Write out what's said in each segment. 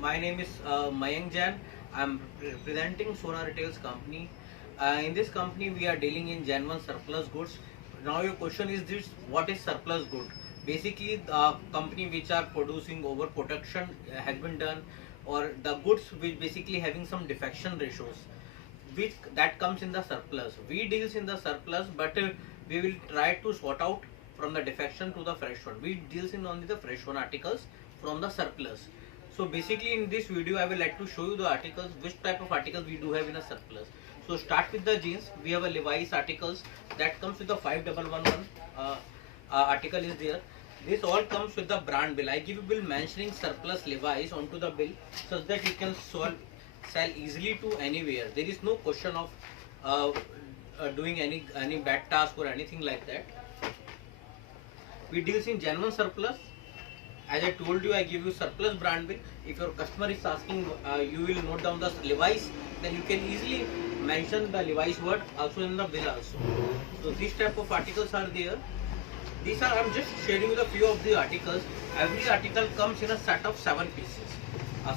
My name is Mayank Jain. I'm representing Sona Retails company. In this company, we are dealing in genuine surplus goods. Now, your question is this: what is surplus good? Basically, the company which are producing overproduction has been done, or the goods which basically having some defection ratios, which that comes in the surplus. We deals in the surplus, but we will try to sort out from the defection to the fresh one. We deals in only the fresh one articles from the surplus. So basically in this video I will like to show you the articles, which type of articles we do have in a surplus. So start with the jeans. We have a Levi's articles that comes with the 5111 article is there. This all comes with the brand bill. I give you bill mentioning surplus Levi's onto the bill so that you can sell easily to anywhere. There is no question of doing any bad task or anything like that. We deals in genuine surplus. As I told you, I give you surplus brand bill. If your customer is asking, you will note down the Levi's, then you can easily mention the Levi's word also in the bill also. So these type of articles are there. These are, I'm just sharing you the few of the articles. Every article comes in a set of 7 pieces.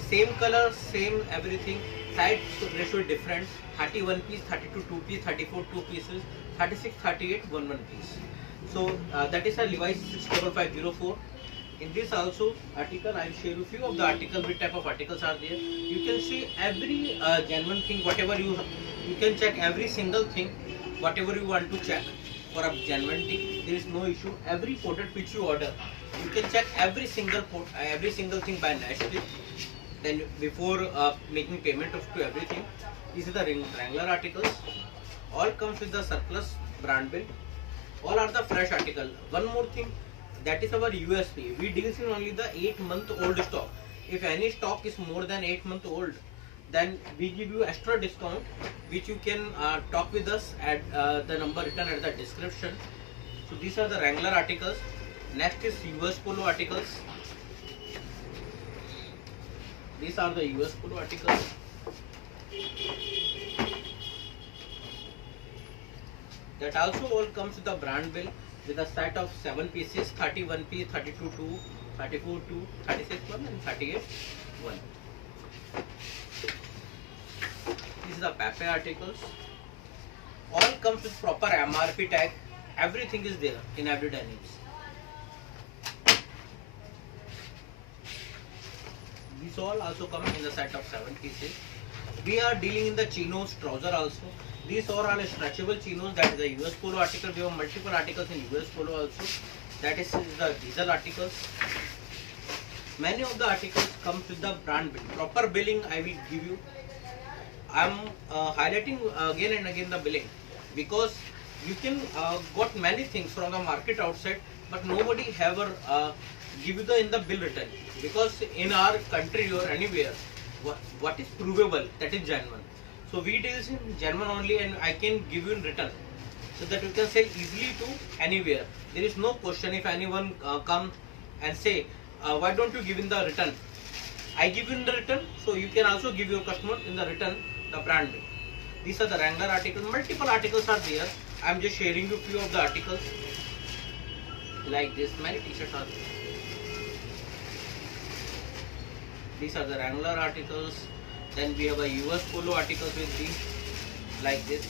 Same color, same everything. Size ratio is different. 31 piece, 32 2 piece, 34 2 pieces, 36, 38 1 piece. So that is a Levi's 65504. In this also article, I will share you few of the articles, which type of articles are there. You can see every genuine thing, whatever you can check every single thing, whatever you want to check for a genuine thing. There is no issue. Every product which you order, you can check every single thing by nationally. Then before making payment of to everything, these are the Wrangler articles. All comes with the surplus brand bill. All are the fresh article. One more thing, that is our USP. We deals in only the 8-month-old stock. If any stock is more than 8 months old, then we give you extra discount, which you can talk with us at the number written at the description. So these are the Wrangler articles. Next is US Polo articles. These are the US Polo articles. That also all comes with a brand bill with a set of 7 pieces, 31 piece, 32 2, 34 2, 36 1 and 38 1. These are the Pepe articles. All comes with proper MRP tag. Everything is there in every denims. These all also come in the set of 7 pieces. We are dealing in the chinos, trouser also. These are all stretchable chinos. That is the US Polo article. We have multiple articles in US Polo also. That is the diesel articles. Many of the articles comes with the brand bill. Proper billing I will give you. I am highlighting again and again the billing, because you can got many things from the market outside, but nobody ever give you the in the bill written, because in our country or anywhere, what is provable, that is genuine. So we deals in genuine only, and I can give you in written, so that you can sell easily to anywhere. There is no question if anyone come and say, why don't you give in the written? I give you in the written, so you can also give your customer in the written the brand bill. These are the Wrangler articles. Multiple articles are there. I am just sharing you few of the articles. Like this, many t-shirts are there. These are the Wrangler articles. Then we have a US Polo articles with these, like this.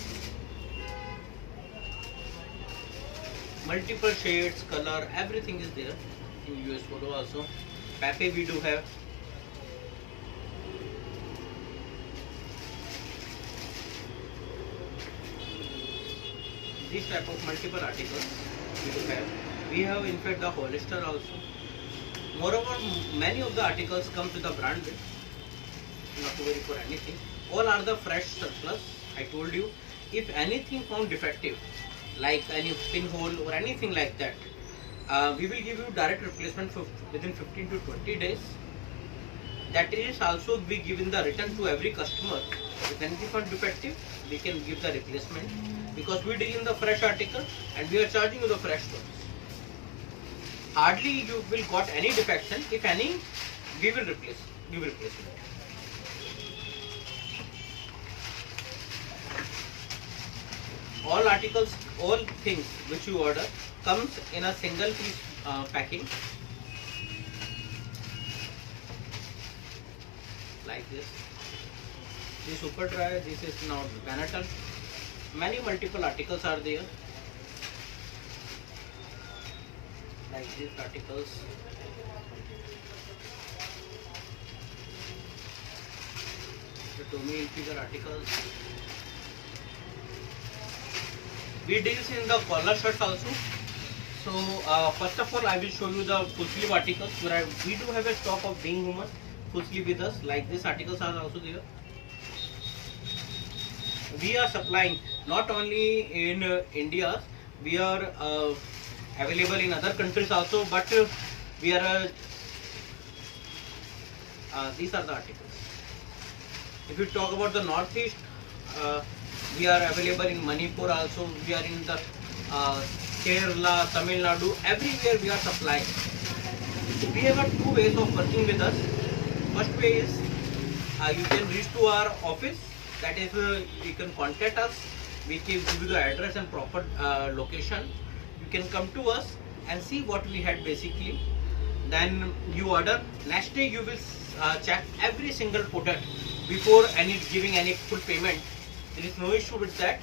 Multiple shades, color, everything is there in US Polo also. Pepe we do have. These type of multiple articles we do have. We have in fact the Hollister also. Moreover, many of the articles come with the brand bill. Not to worry for anything. All are the fresh surplus. I told you, if anything found defective, like any pinhole or anything like that, we will give you direct replacement for within 15 to 20 days. That is also be given the return to every customer. If anything found defective, we can give the replacement, because we deal in the fresh article and we are charging you the fresh ones. Hardly you will got any defection. If any, we will replace. Give replacement. All articles, all things which you order comes in a single piece packing. like this. This super dry, this is now Benetton. Many multiple articles are there, like these articles. The Tommy Hilfiger articles. We deals in the collar shirts also. So first of all, I will show you the full sleeve articles. Where we do have a stock of Being Woman full sleeve with us. Like these articles are also there. We are supplying not only in India, we are available in other countries also, but we are these are the articles. If you talk about the Northeast, we are available in Manipur also, we are in the Kerala, Tamil Nadu, everywhere we are supplying. We have two ways of working with us. First way is you can reach to our office. That is, you can contact us. We can give you the address and proper location. You can come to us and see what we had basically. Then you order. Next day you will check every single product before giving any full payment. There is no issue with that.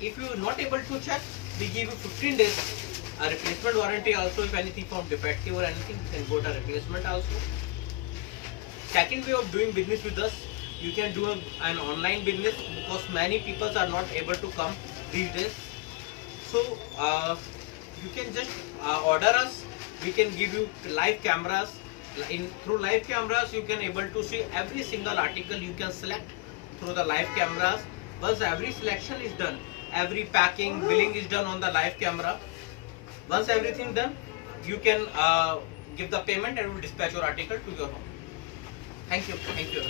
If you are not able to check, we give you 15 days a replacement warranty also. If anything from defective or anything, you can go to replacement also. Second way of doing business with us, you can do an online business because many people are not able to come these days. So you can just order us. We can give you live cameras. Through live cameras, you can able to see every single article. You can select through the live cameras. Once every selection is done, every packing, billing is done on the live camera. Once everything done, you can give the payment and we will dispatch your article to your home. Thank you. Thank you.